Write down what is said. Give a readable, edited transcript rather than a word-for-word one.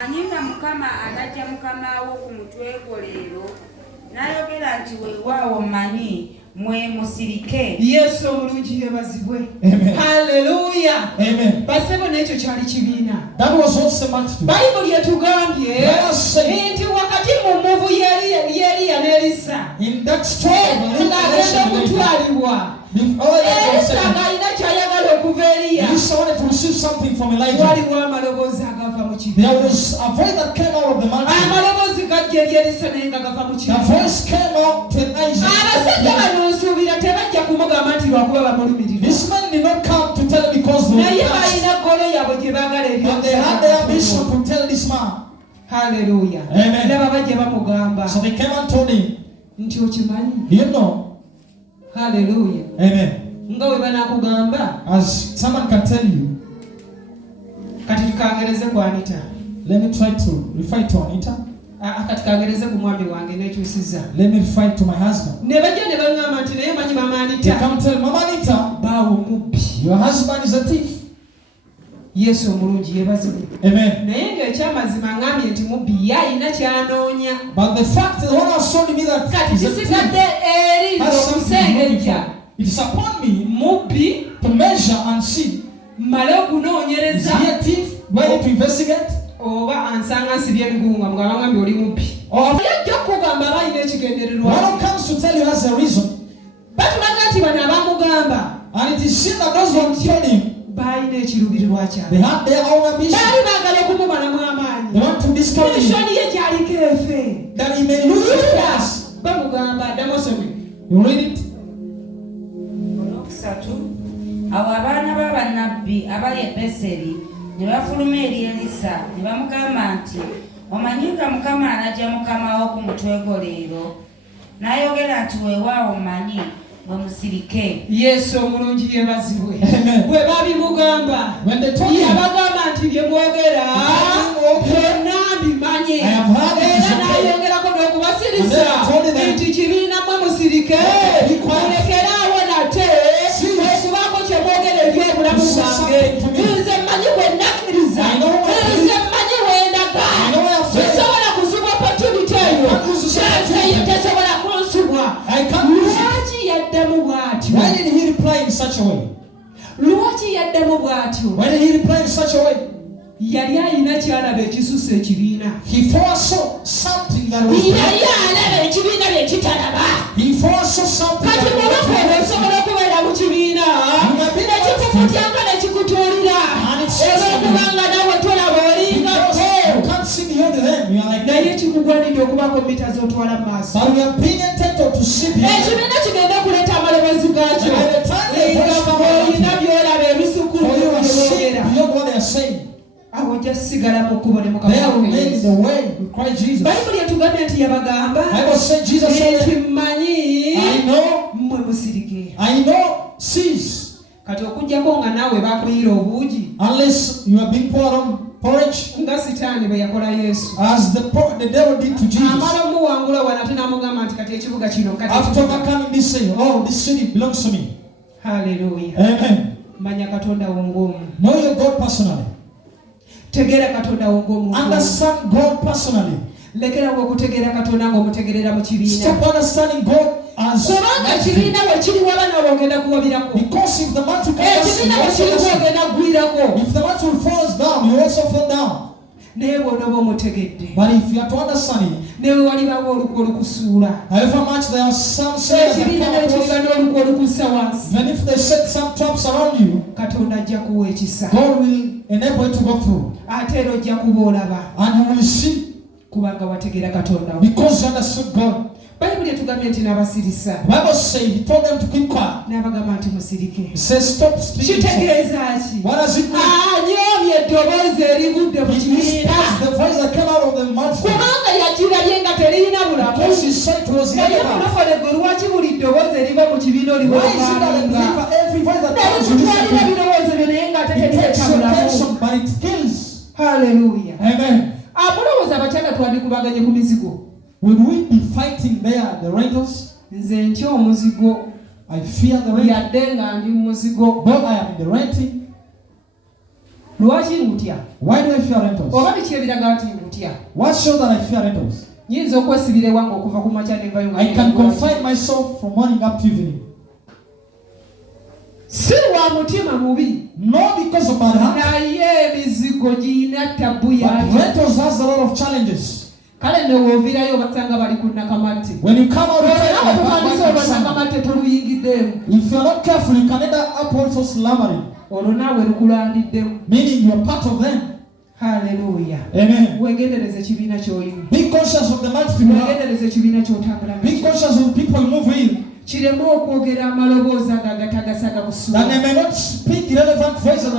Anyinga mukama anajja mukama wo ku mutwe leero nayogera nti weewaawo mmanyi mwe musirike. Yesu omulungi yebazibwe. Haleluya. Amen. Basebo n'ekyo kyali kibiina. That was also semantic. Bayibuli etugambye nti wakati mu muvu Eliya ne Elisa. In that story, ng'agenda okutwalibwa. Elisa ng'alina ky'ayagala okuva Eliya. Elisa wanted to receive something from Elijah. Waliwo amaloboozi agava mu kibiina. There was a voice that came out of the mountain. Amaloboozi gajja eri Elisa naye nga gava mu kibiina. The voice came out to Elijah. Abasajja bano nsuubira tebajja kumugamba nti lwakuba bamulumirira. This man did not come to tell him because naye balina golo yaabwe gye baagala but they had the ambition to tell this man. Hallelujah. Amen. Laba bajja bamugamba So they came and told him, nti okimanyi. do you know? Hallelujah. Amen. Nga we banaakugamba. As someone can tell you. Kati tukangereze ku Anita. Let me try to refer to Anita. Kati kangereze ku mwami wange n'ekyusiza. Let me refer to my husband. Ne bajja ne baŋŋamba nti naye manyi mama Anita. They come tell Mama Anita, baawo mubbi. your husband is a thief. Yesu omulungi yebazibwe. Amen. Naye ng'ekyamazima ngambye nti mubbi ye alina ky'anoonya. But the fact is, the one has told me that kati kisigadde eri okusengejja. It is upon me mubbi to measure and see. Male okunoonyereza. Is he a thief? Do I need to investigate? Oba ansanga nsibye ebigunga mugabangambye oli mubbi. Yajja okugamba balina ekigendererwa. One comes to tell you has a reason. Batulaga nti bano abamugamba. And it is seen that those who told him balina ekiruubirirwa kyabwe. they had their own ambition. Baali baagala okumubalamu amaanyi. They want to discover him. Mission ye gyaliko efe. That he may lose his place. Bamugamba addamu osome. You read it? Olwokusatu awo abaana b'abannabbi abali e Beseri ne bafuluma eri Elisa ne bamugamba nti omanyi nga mukama anajja mukama wo ku mutwe leero n'ayogera nti weewaawo mmanyi mwe musirike. Yesu omulungi yebazibwe. Bwe babimugamba yabagamba nti bye mwogera byonna mbimanyi era n'ayongerako n'okubasirisa nti kibiina mwe musirike mulekeraawo nate okubaako kye mwogera eri obulamu bwange. Nze mmanyi bwe nakkiriza, nze mmanyi wendaga, sisobola kusubwa opportunity eyo kyese tesobola kunsubwa. Lwaki yaddamu bw'atyo? Why did he reply in such a way? Lwaki yaddamu bw'atyo? Why did he reply in such a way? Yali alina kyalaba ekisusa ekibiina. He foresaw something that was yali alaba ekibiina bye kitalaba. He foresaw something kati bw'oba osobola okubeera mu kibiina ekikukutyanga ne kikutuulira olw'okubanga nawe tolaba olingako naye kikugwanidde okubaako mita z'otwala mu maaso. Ekibiina kigenda okuleeta amaloboozi gaakyo nga olina by'olaba ebisukulu by'oyogera. Awo ojja kusigala mu kkubo ne Mukama. Bayibuli etugambye nti yabagamba nti mmanyi mmwe musirike. Kati okuggyako nga naawe bakuyiira obuugi. Unless you are being poured on porridge. Nga Sitaani bwe yakola Yesu. As the devil did to Jesus. Amala omuwangula wano ate n'amugamba nti kati ekibuga kino kati. After overcoming this saying, oh, this city belongs to me. Hallelujah. Amen. Manya Katonda wo ng'omu. Know your God personally. Tegeera Katonda wo ng'omu. Understand God personally. Lekerawo okutegeera Katonda ng'omutegerera mu kibiina. Stop understanding God as. Kubanga ekibiina bwe kiri waba nawe ogenda kuwabirako. Because if the mantle ekibiina bwe kiri ogenda kugwirako. If the mantle falls down, you also fall down. Naye bw'onooba omutegedde. But if you are to understand it, newe walibawo olukwe olukusuula. however much there are some saying ekibiina ne kiba n'olukwe olukussa wansi. even if they set some traps around you, Katonda ajja kuwa ekisa. God will enable you to go through. Ate era ojja kuba olaba. And you will see. Kubanga wategeera Katonda wo. Because you understood God. Bayibuli etugambye nti n'abasirisa. The Bible says he told them to keep quiet. N'abagamba nti musirike. He says stop speaking. Kitegeeza ki? What does it mean? Anyoomye eddoboozi erivudde mu kibiina. The voice that came out of the mouth. Kubanga yagirabye nga terina bulamu. Because he said it was naye mulokole gwe lwaki buli ddoboozi eriva mu kibiina oliwo obaanga. Every voice that comes to this birowoozo byo naye nga ate teriteeka bulamu. But it kills. Hallelujah. Amen. Mulowooza abakyala twandikubaganye ku mizigo. Would we be fighting there, the rentals? Nze ntya omuzigo. I fear the rent. Yadde nga ndi mu muzigo. Though I am in the renting. Lwaki ngutya? Why do I fear rentals? Oba biki ebiraga nti ngutya? What shows that I fear rentals? Nyinza okwesibira ewange okuva ku makya nenvayo nga I can confine myself from morning up to evening. Si lwa mutima mubi. Not because of bad heart. Naye emizigo giyina tabu But yakyo. rentals has a lot of challenges. Kale ne woovirayo basanga bali ku Nakamate. When you come out of Nakamate toluyingiddemu. if you are not careful, you can end up also slumbering. Olwo naawe lukulandiddemu. Meaning you are part of them. Hallelujah. Amen. Wegendereze ekibiina ky'olimu. Be conscious of the multitude you have. Wegendereze ekibiina ky'otambula Be nakyo. conscious of the people you move with. Kireme okwogera amaloboozi ago agatagasaga busuulu. That they may not speak irrelevant voices.